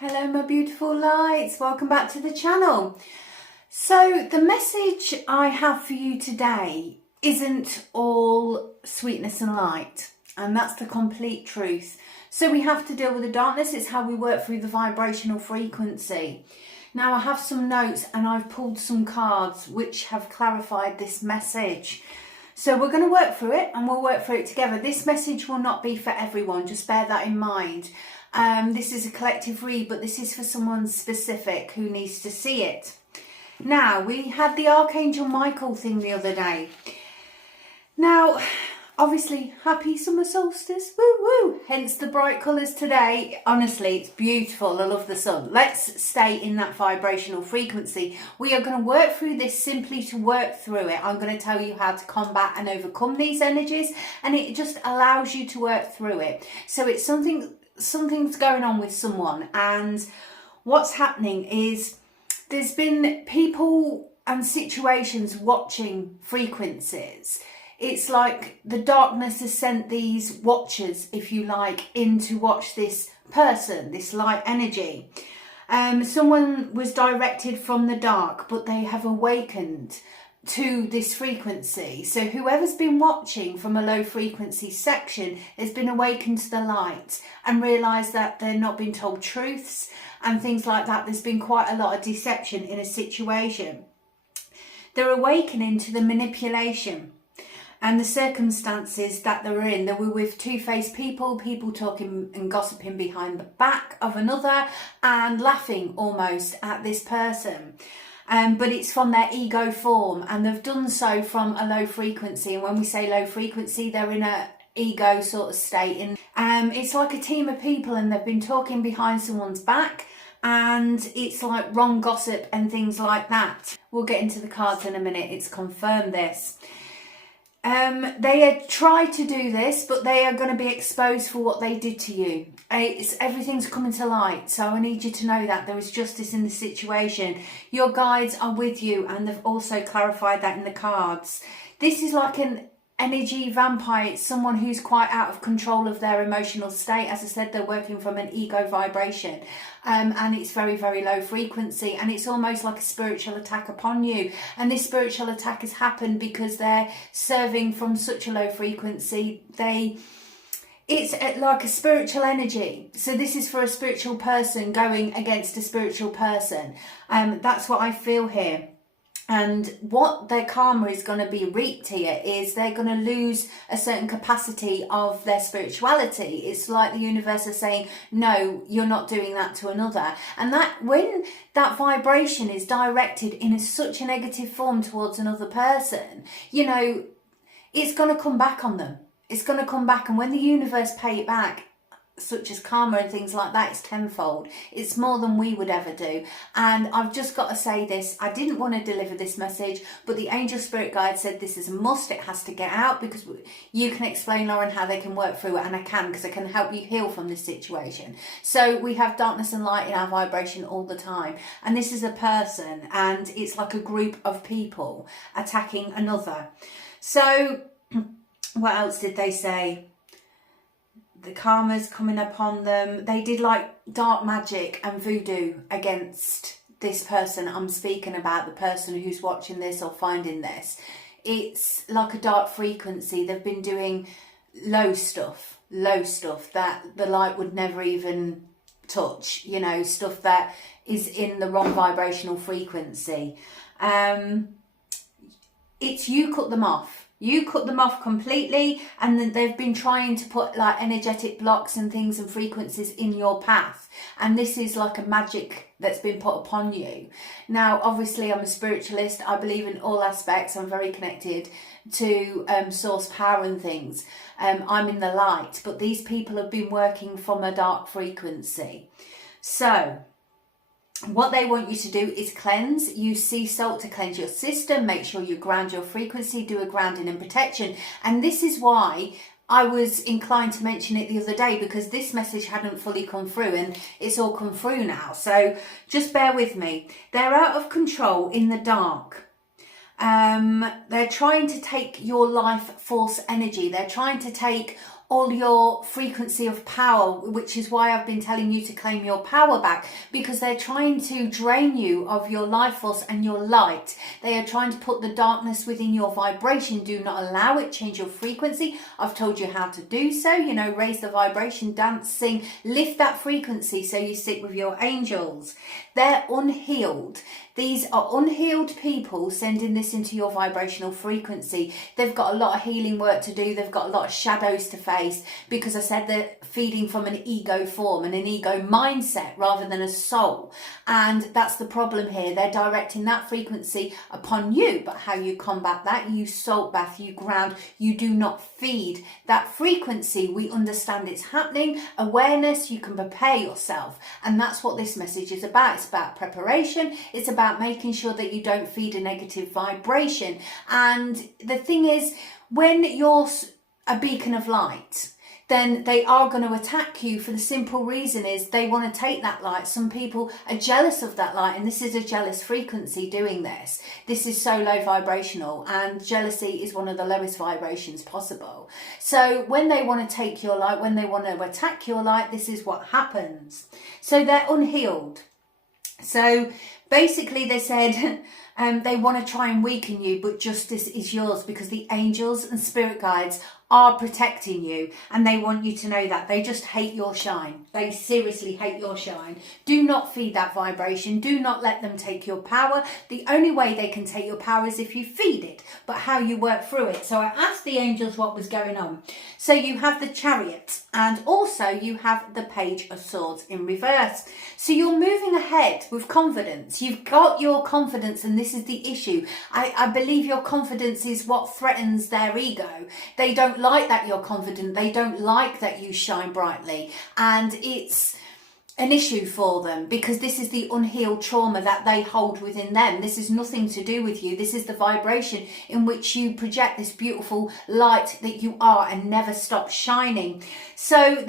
Hello my beautiful lights, welcome back to the channel. So the message I have for you today isn't all sweetness and light, and that's the complete truth. So we have to deal with the darkness. It's how we work through the vibrational frequency. Now I have some notes and I've pulled some cards which have clarified this message. So we're going to work through it and we'll work through it together. This message will not be for everyone, just bear that in mind. This is a collective read, but this is for someone specific who needs to see it. Now, we had the Archangel Michael thing the other day. Now, obviously, happy summer solstice, woo woo, hence the bright colours today. Honestly, it's beautiful, I love the sun. Let's stay in that vibrational frequency. We are going to work through this simply to work through it. I'm going to tell you how to combat and overcome these energies, and it just allows you to work through it. So it's something's going on with someone, and what's happening is there's been people and situations watching frequencies. It's like the darkness has sent these watchers, if you like, in to watch this person, this light energy. Someone was directed from the dark, but they have awakened to this frequency. So whoever's been watching from a low frequency section has been awakened to the light and realised that they're not being told truths and things like that. There's been quite a lot of deception in a situation. They're awakening to the manipulation and the circumstances that they were in. They were with two-faced people talking and gossiping behind the back of another and laughing almost at this person. But it's from their ego form, and they've done so from a low frequency. And when we say low frequency, they're in a ego sort of state. And it's like a team of people, and they've been talking behind someone's back, and it's like wrong gossip and things like that. We'll get into the cards in a minute. It's confirmed this. They had tried to do this, but they are going to be exposed for what they did to you. Everything's coming to light, so I need you to know that there is justice in the situation. Your guides are with you, and they've also clarified that in the cards. This is like an energy vampire. It's someone who's quite out of control of their emotional state. As I said, they're working from an ego vibration, and it's very, very low frequency, and it's almost like a spiritual attack upon you. And this spiritual attack has happened because they're serving from such a low frequency. It's like a spiritual energy. So this is for a spiritual person going against a spiritual person. That's what I feel here. And what their karma is going to be reaped here is they're going to lose a certain capacity of their spirituality. It's like the universe is saying, no, you're not doing that to another. And that when that vibration is directed in such a negative form towards another person, you know, it's going to come back on them. It's going to come back. And when the universe pay it back, such as karma and things like that, it's tenfold. It's more than we would ever do. And I've just got to say this. I didn't want to deliver this message, but the angel spirit guide said this is a must. It has to get out, because you can explain, Lauren, how they can work through it, and I can, because I can help you heal from this situation. So we have darkness and light in our vibration all the time, and this is a person, and it's like a group of people attacking another. So what else did they say? The karma's coming upon them. They did like dark magic and voodoo against this person I'm speaking about, the person who's watching this or finding this. It's like a dark frequency. They've been doing low stuff that the light would never even touch, you know, stuff that is in the wrong vibrational frequency. It's you cut them off. You cut them off completely, and then they've been trying to put like energetic blocks and things and frequencies in your path. And this is like a magic that's been put upon you. Now, obviously, I'm a spiritualist. I believe in all aspects. I'm very connected to source power and things. I'm in the light, but these people have been working from a dark frequency. So what they want you to do is cleanse. Use sea salt to cleanse your system. Make sure you ground your frequency. Do a grounding and protection. And this is why I was inclined to mention it the other day, because this message hadn't fully come through, and it's all come through now. So just bear with me. They're out of control in the dark. They're trying to take your life force energy. They're trying to take all your frequency of power, which is why I've been telling you to claim your power back, because they're trying to drain you of your life force and your light. They are trying to put the darkness within your vibration. Do not allow it. Change your frequency. I've told you how to do so. You know, raise the vibration, dance, sing, lift that frequency so you sit with your angels. They're unhealed. These are unhealed people sending this into your vibrational frequency. They've got a lot of healing work to do. They've got a lot of shadows to face, because I said they're feeding from an ego form and an ego mindset rather than a soul. And that's the problem here. They're directing that frequency upon you. But how you combat that? You salt bath, you ground, you do not feed that frequency. We understand it's happening. Awareness, you can prepare yourself. And that's what this message is about. It's about preparation. It's about making sure that you don't feed a negative vibration. And the thing is, when you're a beacon of light, then they are going to attack you, for the simple reason is they want to take that light. Some people are jealous of that light, and this is a jealous frequency doing this. This is so low vibrational, and jealousy is one of the lowest vibrations possible. So when they want to take your light, when they want to attack your light, this is what happens. So they're unhealed. So basically they said they want to try and weaken you, but justice is yours, because the angels and spirit guides are protecting you, and they want you to know that. They just hate your shine. They seriously hate your shine. Do not feed that vibration. Do not let them take your power. The only way they can take your power is if you feed it, but how you work through it. So I asked the angels what was going on. So you have the Chariot, and also you have the Page of Swords in reverse. So you're moving ahead with confidence. You've got your confidence, and this is the issue. I believe your confidence is what threatens their ego. They don't like that you're confident. They don't like that you shine brightly, and it's an issue for them, because this is the unhealed trauma that they hold within them. This is nothing to do with you. This is the vibration in which you project this beautiful light that you are and never stop shining. So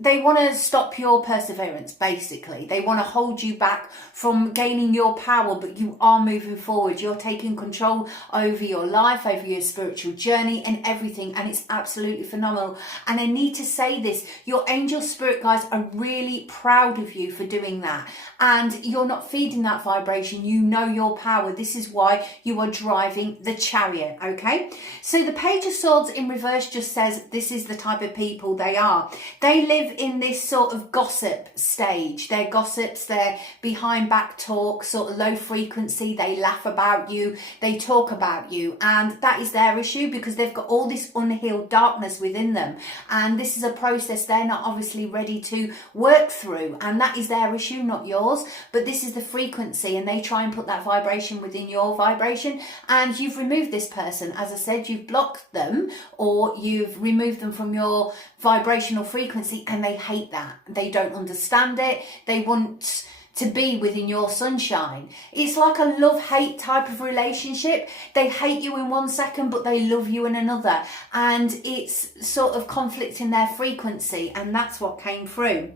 they want to stop your perseverance, basically. They want to hold you back from gaining your power, but you are moving forward. You're taking control over your life, over your spiritual journey and everything, and it's absolutely phenomenal. And I need to say this, your angel spirit guides are really proud of you for doing that, and you're not feeding that vibration. You know your power. This is why you are driving the Chariot, okay? So the Page of Swords in reverse just says this is the type of people they are. They live in this sort of gossip stage. They're gossips, they're behind back talk, sort of low frequency. They laugh about you, they talk about you, and that is their issue, because they've got all this unhealed darkness within them, and this is a process they're not obviously ready to work through, and that is their issue, not yours. But this is the frequency, and they try and put that vibration within your vibration, and you've removed this person. As I said, you've blocked them, or you've removed them from your vibrational frequency, and they hate that. They don't understand it. They want to be within your sunshine. It's like a love-hate type of relationship. They hate you in one second, but they love you in another, and it's sort of conflict in their frequency, and that's what came through.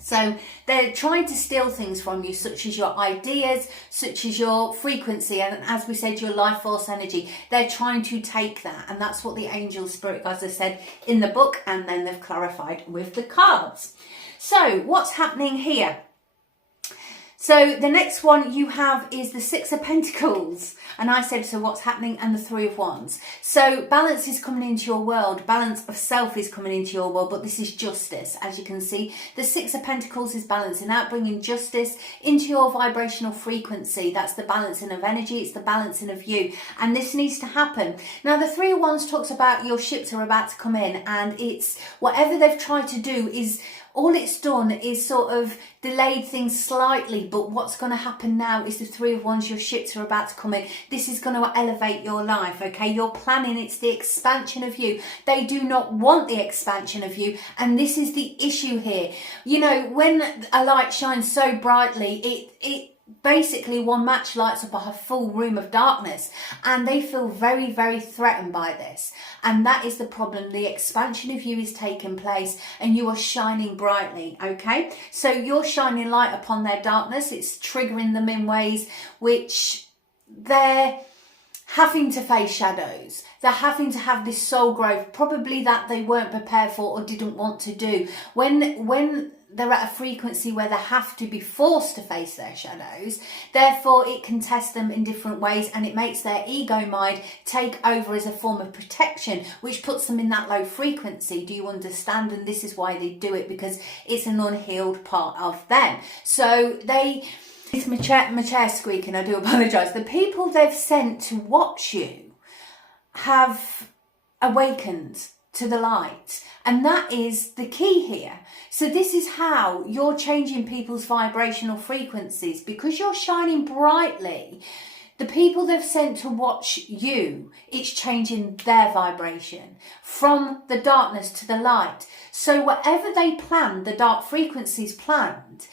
So they're trying to steal things from you, such as your ideas, such as your frequency, and as we said, your life force energy. They're trying to take that, and that's what the angel spirit guides have said in the book, and then they've clarified with the cards. So what's happening here? So the next one you have is the Six of Pentacles. And I said, so what's happening? And the Three of Wands. So balance is coming into your world. Balance of self is coming into your world. But this is justice. As you can see, the Six of Pentacles is balancing out, bringing justice into your vibrational frequency. That's the balancing of energy. It's the balancing of you. And this needs to happen. Now, the Three of Wands talks about your ships are about to come in. And it's whatever they've tried to do is... all it's done is sort of delayed things slightly, but what's going to happen now is the Three of Wands, your ships are about to come in. This is going to elevate your life, okay? You're planning, it's the expansion of you. They do not want the expansion of you, and this is the issue here. You know, when a light shines so brightly, it basically one match lights up a full room of darkness, and they feel very, very threatened by this. And that is the problem. The expansion of you is taking place, and you are shining brightly, okay? So you're shining light upon their darkness. It's triggering them in ways which they're having to face shadows. They're having to have this soul growth, probably that they weren't prepared for or didn't want to do. When they're at a frequency where they have to be forced to face their shadows, therefore it can test them in different ways, and it makes their ego mind take over as a form of protection, which puts them in that low frequency. Do you understand? And this is why they do it, because it's an unhealed part of them. So it's my chair squeaking, I do apologise. The people they've sent to watch you have awakened to the light, and that is the key here. So this is how you're changing people's vibrational frequencies, because you're shining brightly. The people they've sent to watch you, it's changing their vibration from the darkness to the light. So whatever they planned, the dark frequencies planned,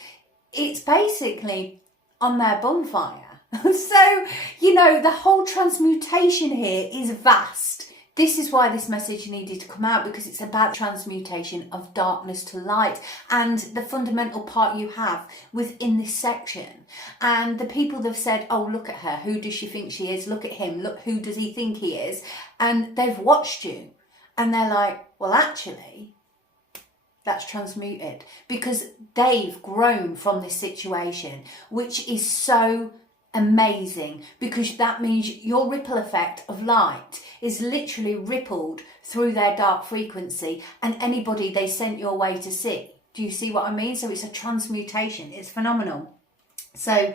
it's basically on their bonfire. So, the whole transmutation here is vast. This is why this message needed to come out, because it's about transmutation of darkness to light and the fundamental part you have within this section. And the people that have said, oh, look at her, who does she think she is? Look at him, look, who does he think he is? And they've watched you and they're like, well, actually, that's transmuted, because they've grown from this situation, which is so amazing, because that means your ripple effect of light is literally rippled through their dark frequency and anybody they sent your way to see. Do you see what I mean? So it's a transmutation. It's phenomenal. So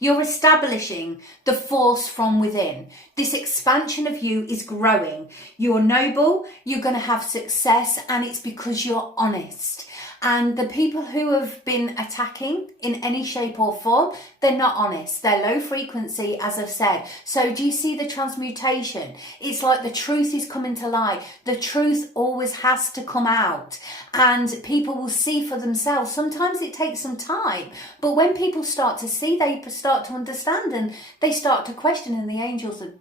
you're establishing the force from within. This expansion of you is growing. You're noble, you're going to have success, and it's because you're honest. And the people who have been attacking in any shape or form, they're not honest. They're low frequency, as I've said. So do you see the transmutation? It's like the truth is coming to light. The truth always has to come out, and people will see for themselves. Sometimes it takes some time, but when people start to see, they start to understand, and they start to question, and the angels are,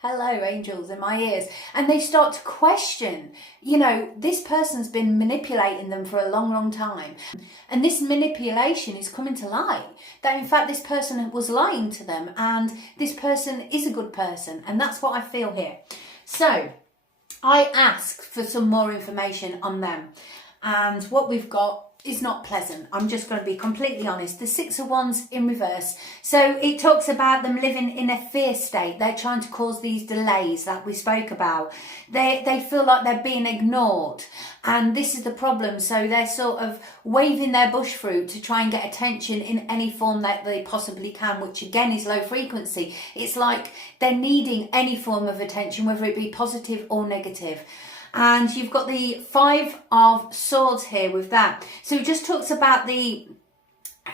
hello, angels in my ears. And they start to question, this person's been manipulating them for a long, long time. And this manipulation is coming to light. That in fact, this person was lying to them, and this person is a good person. And that's what I feel here. So I ask for some more information on them. And what we've got is not pleasant. I'm just going to be completely honest. The Six of Wands in reverse. So it talks about them living in a fear state. They're trying to cause these delays that we spoke about. They feel like they're being ignored. And this is the problem. So they're sort of waving their bush fruit to try and get attention in any form that they possibly can, which again is low frequency. It's like they're needing any form of attention, whether it be positive or negative. And you've got the Five of Swords here with that. So it just talks about the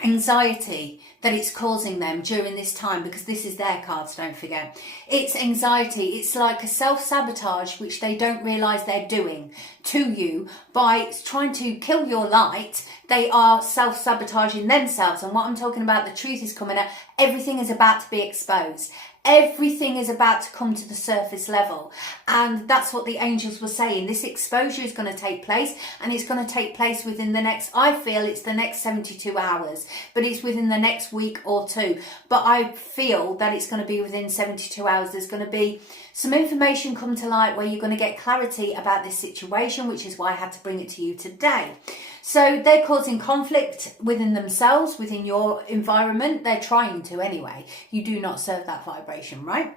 anxiety that it's causing them during this time, because this is their cards, don't forget. It's anxiety. It's like a self-sabotage, which they don't realise they're doing to you by trying to kill your light. They are self-sabotaging themselves. And what I'm talking about, the truth is coming out. Everything is about to be exposed. Everything is about to come to the surface level, and that's what the angels were saying. This exposure is going to take place, and it's going to take place within the next, I feel it's the next 72 hours, but it's within the next week or two. But I feel that it's going to be within 72 hours. There's going to be some information come to light where you're going to get clarity about this situation, which is why I had to bring it to you today. So they're causing conflict within themselves, within your environment. They're trying to anyway. You do not serve that vibration, right?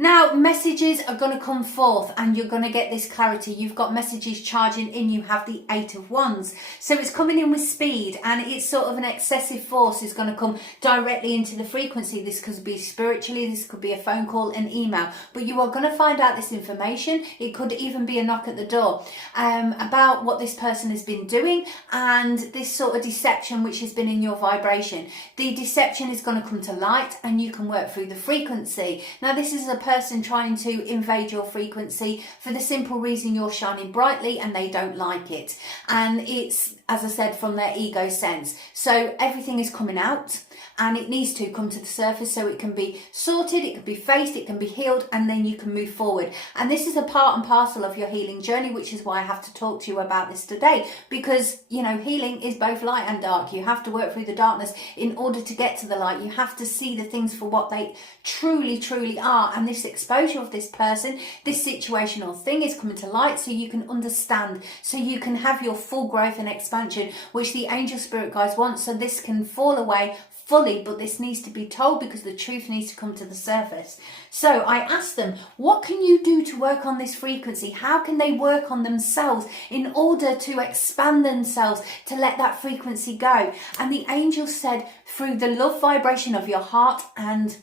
Now, messages are going to come forth and you're going to get this clarity. You've got messages charging in. You have the Eight of Wands. So it's coming in with speed, and it's sort of an excessive force is going to come directly into the frequency. This could be spiritually, this could be a phone call, an email. But you are going to find out this information. It could even be a knock at the door about what this person has been doing, and this sort of deception which has been in your vibration. The deception is going to come to light, and you can work through the frequency. Now, this is a person trying to invade your frequency for the simple reason you're shining brightly and they don't like it. And it's as I said, from their ego sense. So everything is coming out, and it needs to come to the surface so it can be sorted, it can be faced, it can be healed, and then you can move forward. And this is a part and parcel of your healing journey, which is why I have to talk to you about this today, because, you know, healing is both light and dark. You have to work through the darkness in order to get to the light. You have to see the things for what they truly, truly are. And this exposure of this person, this situational thing is coming to light so you can understand, so you can have your full growth and expansion, which the angel spirit guides want. So this can fall away fully, but this needs to be told because the truth needs to come to the surface. So I asked them, what can you do to work on this frequency? How can they work on themselves in order to expand themselves, to let that frequency go? And the angels said, through the love vibration of your heart and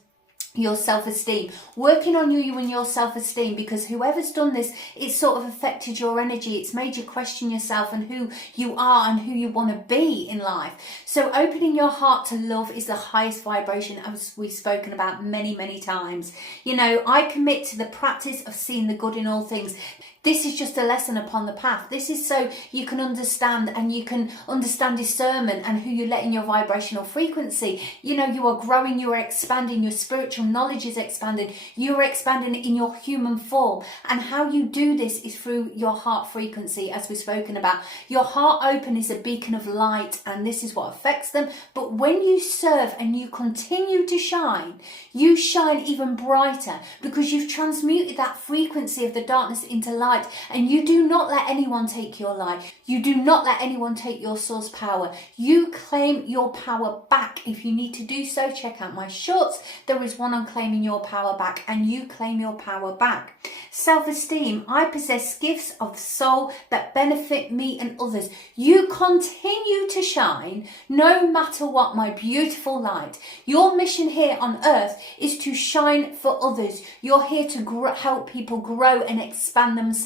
your self-esteem, working on you and your self-esteem, because whoever's done this, it's sort of affected your energy. It's made you question yourself and who you are and who you want to be in life. So opening your heart to love is the highest vibration, as we've spoken about many, many times. You know, I commit to the practice of seeing the good in all things. This is just a lesson upon the path. This is so you can understand, and you can understand discernment and who you let in your vibrational frequency. You know, you are growing, you are expanding, your spiritual knowledge is expanding, you are expanding in your human form. And how you do this is through your heart frequency, as we've spoken about. Your heart open is a beacon of light, and this is what affects them. But when you serve and you continue to shine, you shine even brighter because you've transmuted that frequency of the darkness into light. And you do not let anyone take your light. You do not let anyone take your source power. You claim your power back. If you need to do so, check out my shorts. There is one on claiming your power back, and you claim your power back. Self-esteem. I possess gifts of soul that benefit me and others. You continue to shine no matter what, my beautiful light. Your mission here on earth is to shine for others. You're here to help people grow and expand themselves.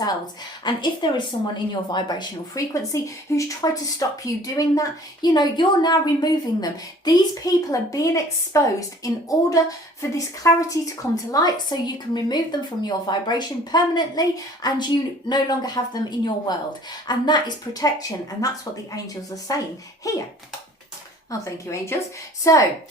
And if there is someone in your vibrational frequency who's tried to stop you doing that, you know, you're now removing them. These people are being exposed in order for this clarity to come to light, so you can remove them from your vibration permanently and you no longer have them in your world. And that is protection, and that's what the angels are saying here. Oh, thank you, angels. So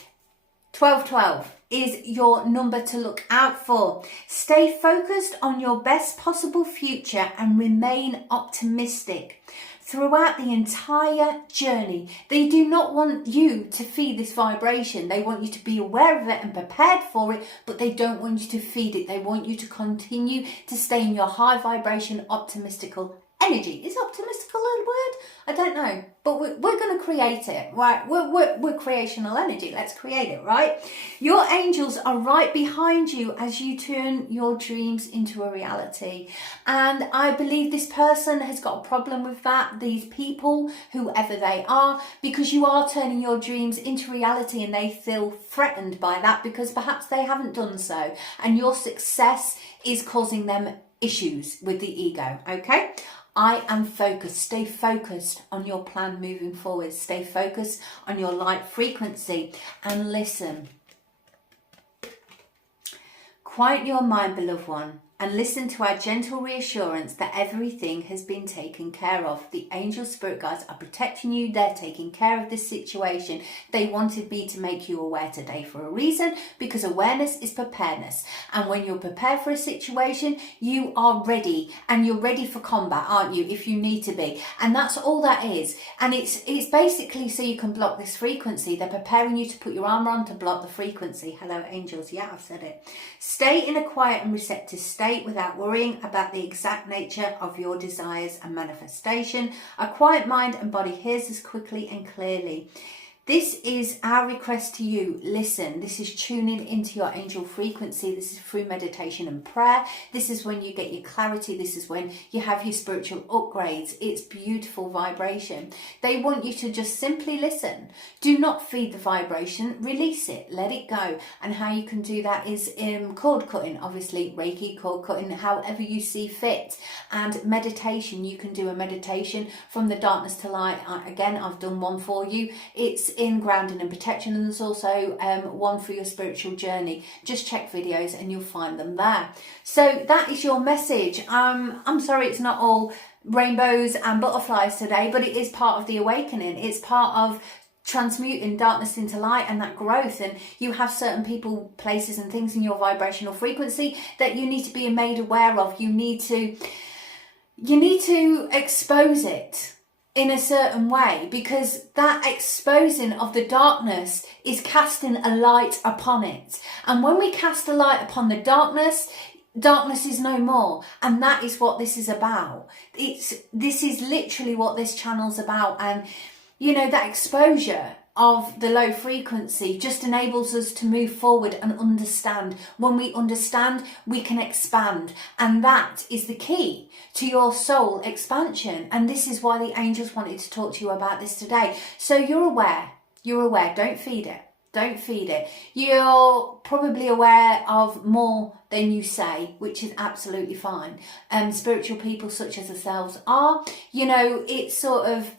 1212 is your number to look out for. Stay focused on your best possible future and remain optimistic. Throughout the entire journey, they do not want you to feed this vibration. They want you to be aware of it and prepared for it, but they don't want you to feed it. They want you to continue to stay in your high vibration, optimistical energy. Is optimistical a word? I don't know, but we're going to create it, right? We're creational energy. Let's create it, right? Your angels are right behind you as you turn your dreams into a reality. And I believe this person has got a problem with that, these people, whoever they are, because you are turning your dreams into reality and they feel threatened by that because perhaps they haven't done so. And your success is causing them issues with the ego, okay? I am focused. Stay focused on your plan moving forward. Stay focused on your light frequency and listen. Quiet your mind, beloved one, and listen to our gentle reassurance that everything has been taken care of. The angel spirit guides are protecting you. They're taking care of this situation. They wanted me to make you aware today for a reason, because awareness is preparedness. And when you're prepared for a situation, you are ready, and you're ready for combat, aren't you, if you need to be. And that's all that is. And it's basically so you can block this frequency. They're preparing you to put your armor on to block the frequency. Hello, angels. Yeah, I've said it. Stay in a quiet and receptive state without worrying about the exact nature of your desires and manifestation. A quiet mind and body hears us quickly and clearly. This is our request to you. Listen, this is tuning into your angel frequency. This is through meditation and prayer. This is when you get your clarity. This is when you have your spiritual upgrades. It's beautiful vibration. They want you to just simply listen. Do not feed the vibration. Release it. Let it go. And how you can do that is cord cutting, obviously, Reiki, cord cutting, however you see fit. And meditation. You can do a meditation from the darkness to light. Again, I've done one for you. It's in grounding and protection, and there's also one for your spiritual journey. Just check videos and you'll find them there. So that is your message. I'm sorry it's not all rainbows and butterflies today, but it is part of the awakening. It's part of transmuting darkness into light and that growth. And you have certain people, places and things in your vibrational frequency that you need to be made aware of. You need to expose it in a certain way, because that exposing of the darkness is casting a light upon it. And when we cast a light upon the darkness, darkness is no more. And that is what this is about. This is literally what this channel's about. And you know, that exposure of the low frequency just enables us to move forward and understand. When we understand, we can expand. And that is the key to your soul expansion. And this is why the angels wanted to talk to you about this today. So you're aware. Don't feed it. Don't feed it. You're probably aware of more than you say, which is absolutely fine. Spiritual people such as ourselves are, you know, it's sort of,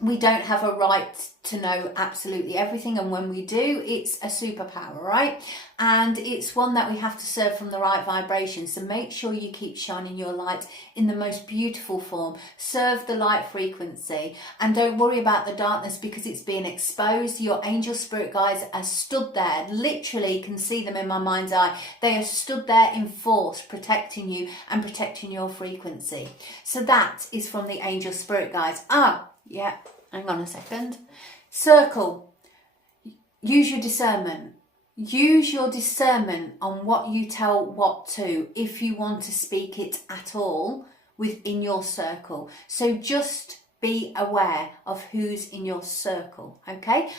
we don't have a right to know absolutely everything, and when we do, it's a superpower, right? And it's one that we have to serve from the right vibration. So make sure you keep shining your light in the most beautiful form. Serve the light frequency, and don't worry about the darkness because it's being exposed. Your angel spirit guides are stood there, literally can see them in my mind's eye. They are stood there in force, protecting you and protecting your frequency. So that is from the angel spirit guides. Yeah, hang on a second. Circle. Use your discernment. Use your discernment on what you tell what to, if you want to speak it at all within your circle. So just be aware of who's in your circle, okay?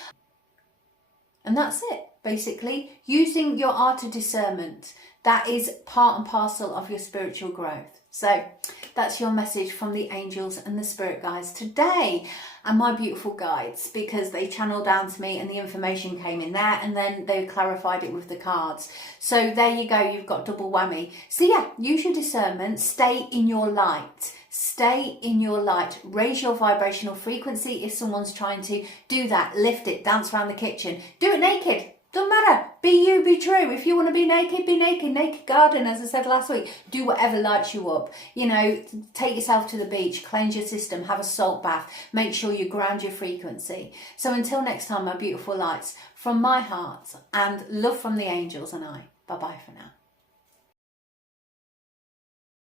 And that's it, basically. Using your art of discernment. That is part and parcel of your spiritual growth. So that's your message from the angels and the spirit guides today, and my beautiful guides, because they channeled down to me and the information came in there, and then they clarified it with the cards. So there you go, you've got double whammy. So yeah, use your discernment, stay in your light. Stay in your light, raise your vibrational frequency. If someone's trying to do that, lift it, dance around the kitchen, do it naked. Doesn't matter. Be you, be true. If you want to be naked, be naked. Naked garden, as I said last week. Do whatever lights you up. You know, take yourself to the beach, cleanse your system, have a salt bath. Make sure you ground your frequency. So until next time, my beautiful lights, from my heart and love from the angels and I. Bye-bye for now.